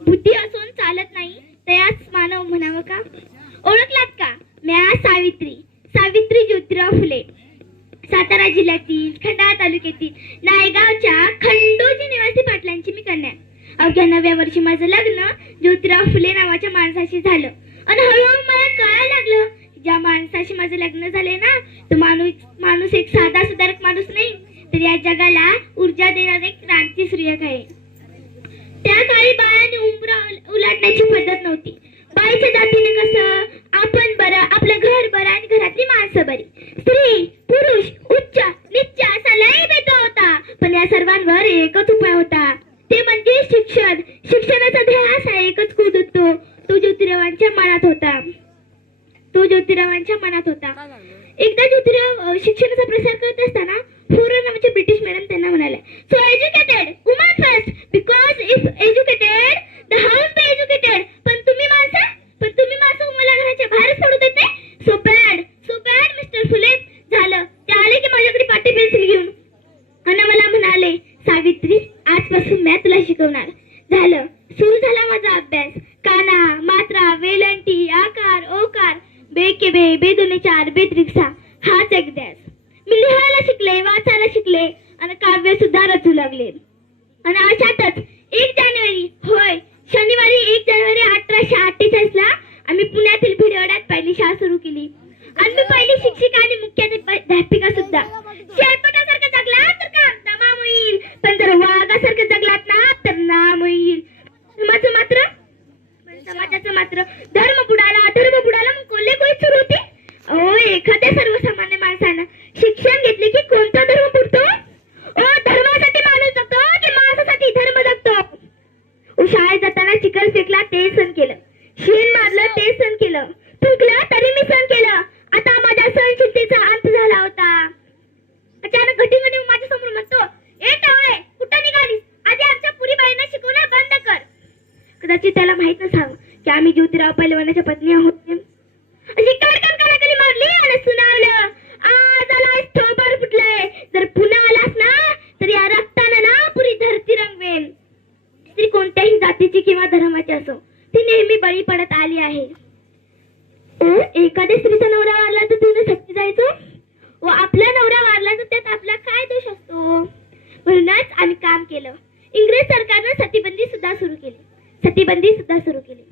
बुद्धी असून चालत नाही तयाच मानव म्हणावं का? ओळखलात का? म्या सावित्री, सावित्री ज्योतिराव फुले, सातारा जिल्ह्यातील खंडाळा तालुक्यातील नायगावच्या खंडोजी निवासी पाटलांची मी कन्या. अवघ्या 9व्या वर्षी माझं लग्न ज्योतिराव फुले नावाच्या माणसाशी झालं आणि हळूहळू मला कळायला लागलं ज्या माणसाशी माझं लग्न झालंय ना तो माणूस एक साधा सुधारक माणूस नाही तर या जगाला ऊर्जा देणारे क्रांती सूर्यक आहे. त्या काळी बाळाने उंबरा उलाटण्याची पद्धत नव्हती. बाईच्या जातीने कसं आपण बरं, आपलं घर बरं आणि घरातली माणसं बरी. स्त्री पुरुष उच्च नीच असा लय भेदभाव होता, पण या सर्वांवर एकच उपाय होता, ते म्हणजे शिक्षण. शिक्षणाचा ध्यास हा एकच कूद होतो, तो ज्योतिरावांच्या मनात होता. एकदा ज्योतिराव शिक्षणाचा प्रसार करत असताना फोरन नावाचे ब्रिटिश मॅडम त्यांना म्हणाले, so educated woman first, because if educated the house be educated. पण तुम्ही माणसं मला घराच्या बाहेर सोडू देत नाही. So bad mister Phule. झालं ते आले की माझ्याकडे पाटी पेन्सिल घेऊन आणि मला म्हणाले, सावित्री आजपासून मी तुला शिकवणार. झालं सुरू झाला माझा अभ्यास. काना मात्रा वेलंटी आकार ओकार बे के बे बे दोन्ही चार बे त्रिक 6 हाच एक ध्यास. मी लिहायला शिकले, वाचायला शिकले आणि काव्य सुद्धा रचू लागले. आणि अशातच 1 जानेवारी, होय शनिवारी 1 जानेवारी 1848 ला आम्ही पुण्यातील भिडवाड्यात पहिली शाळा सुरू केली. आणि मी पहिली शिक्षिका आणि मुख्याध्यापिका सुद्धा. शेळपटासारखं जगलात तर काम तमाम होईल, पण जर वाघासारखं जगलात ना तर नाम होईल. समाजाचं मात्र धर्म बुडाला मग कोल्हे कोळी सुरू होते. ओ एखाद्या सर्वसामान्य माणसानं शिक्षण घेतले की कोणता धर्म बुडतो? ओ धर्मासाठी माणूस जगतो की माणसासाठी धर्म जगतो? शाळेत जाताना चिखल फेकला ते सण केलं, शेण मारलं ते सण केलं, थुंकलं तरी मी सण केलं. आता माझ्या सहनशीलतेचा अंत झाला होता. अचानक घटी माझ्या समोर म्हणतो, ए टावळे कुठं निघालीस? आधी आमच्या पुरी बाईंना शिकवणं बंद कर. कदाचित त्याला माहित नसावं की आम्ही ज्योतिराव पहिलवानाच्या पत्नी आहोत. अशी कडकन कलाकली मारली आणि सुनावलं, आज आलास थोबाड फुटलंय, जर पुन्हा आलास ना तर या रक्तानं ना पुरी धरती रंगवेल. स्त्री कोणत्याही जातीची किंवा धर्माची असो, ती नेहमी बळी पडत आली आहे. एखाद्या स्त्रीचा नवरा वारला तर तिने सत्य जायचो व आपला नवरा वारला तर त्यात आपला काय दोष असतो? म्हणूनच आम्ही काम केलं. इंग्रज सरकारनं सतीबंदी सुद्धा सुरू केली.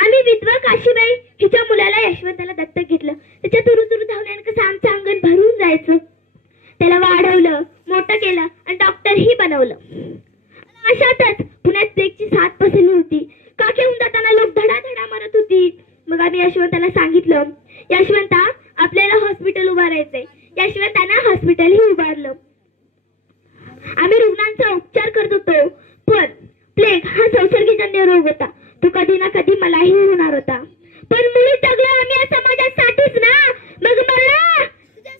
आम्ही विधवा काशीबाई हिच्या मुलाला यशवंताला दत्तक घेतलं. त्याच्या तुरु धावण्यानं कसं आमचं अंगण भरून जायचं. त्याला वाढवलं, मोठं केलं आणि डॉक्टरही बनवलं. अशातच पुण्यात प्लेगची साथ पसरली होती. काकी होऊन जाताना लोक धडाधडा मारत होती. मग आम्ही यशवंताला सांगितलं, यशवंता आपल्याला हॉस्पिटल उभारायचंय. यशवंतानं हॉस्पिटलही उभारलं. आम्ही रुग्णांचा उपचार करत होतो, पण प्लेग हा संसर्गजन्य रोग होता. तो कधी ना कधी मलाही होणार होता. पण मुली जगलो आम्ही या समाजासाठीच ना. मग मला तुझं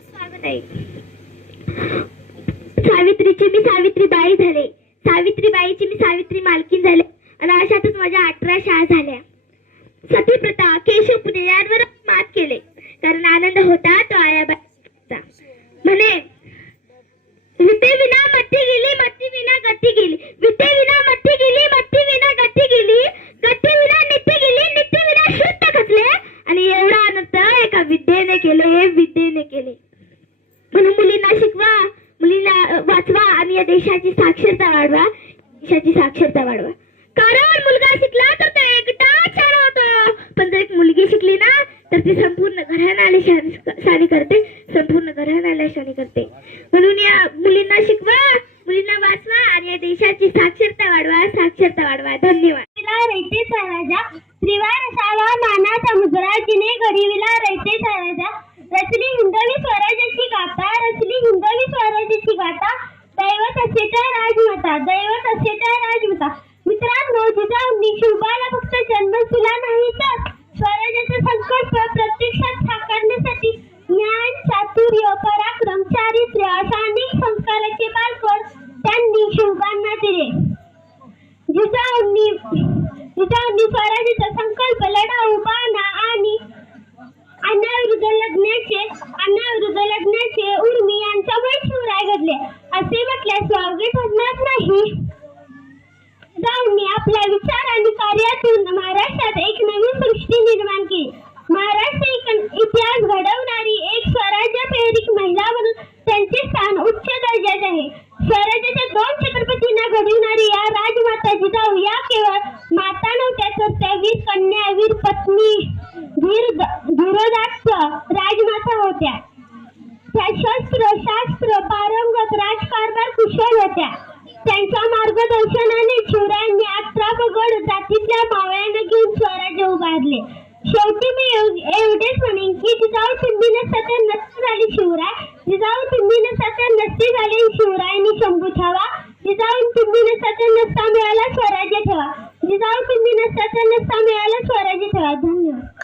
स्वागत आहे. सावित्रीची मी सावित्रीबाई झाले, सावित्रीबाईची मी सावित्री मालकीन झाले आणि अशातच माझ्या 18 शाळा झाल्या. सतीप्रथा केशव पुणे यांवर मात केले, कारण आनंद होता तो आयाबाईचा. म्हणे, विटे विना मत्ती गेली, मत्ती विना गती गेली. विटे विना मत्ती गेली, मत्ती विना गती गेली. गती विना नित्य गेली, नित्य विना शुद्ध खचले. आणि एवढा आनंद एका विद्येने केले. म्हणून मुलींना शिकवा, मुलींना वाचवा आणि या देशाची साक्षरता वाढवा. कारण मुलगा शिकला तर तो एकटा छान होतो, पण जर एक मुलगी शिकली ना तर ती संपूर्ण घराण्याला शानी करते. म्हणून या मुलींना शिकवा, मुलींना वाचवा आणि या देशाची साक्षरता वाढवा. धन्यवाद. रयते स्वराजा त्रिवार असावा मानाचा मुजरा, जिने घडविला रयते स्वराजा. रचली हिंदवी स्वराज्याची गाथा, दैवत असेच्या राजमाता. मित्रांनो, जिजाऊंनी शिवबाला फक्त जन्मच दिला नाही तर स्वराज्याचा संकल्प प्रत्यक्षात साकारण्यासाठी ज्ञान, चातुर्य, पराक्रम, चारित्र्य अशा अनेक संस्काराचे बालपण त्यांनी शिवबांना दिले. जिजाऊंनी स्वराज्याचा संकल्प लढाऊ बाणा आणि अन्याविरुद्ध लढण्याचे उर्मी यांच्यामुळे शिवराय घडले असे म्हटल्यास वावगे ठरणार नाही. जिजाऊंनी आपल्या विचार आणि कार्यातून महाराष्ट्रात एक नवीन सृष्टी निर्माण केली. महाराष्ट्र इतिहास घडवणारी एक स्वराज्य प्रेरित महिला म्हणून त्यांचे स्थान उच्च दर्जाचे आहे. स्वराज्याच्या 2 छत्रपतींना घडविणारी या राजमाता जिजाऊ या केवळ माता नव्हत्या, तर त्या वीर कन्या, वीर पत्नी, वीर धीरोदात्त राजमाता होत्या. त्या शस्त्र शास्त्र पारंगत, राजकारभार कुशल होत्या. त्यांच्या मार्गदर्शनाने शिवरायांनी 18 गड जातीतल्या मावळ्यांना घेऊन स्वराज्य उभारले. शेवटी मी एवढेच म्हणेन की जिजाऊ तुम्ही नसता तर नसते झाले शिवराय, जिजाऊ तुम्ही नसता तर नसते झाले शिवरायांनी शंभू ठेवा, जिजाऊ तुम्ही नसता तर नसता मिळाला स्वराज्य ठेवा, जिजाऊ तुम्ही नसता तर नसता मिळाला स्वराज्य ठेवा. धन्यवाद.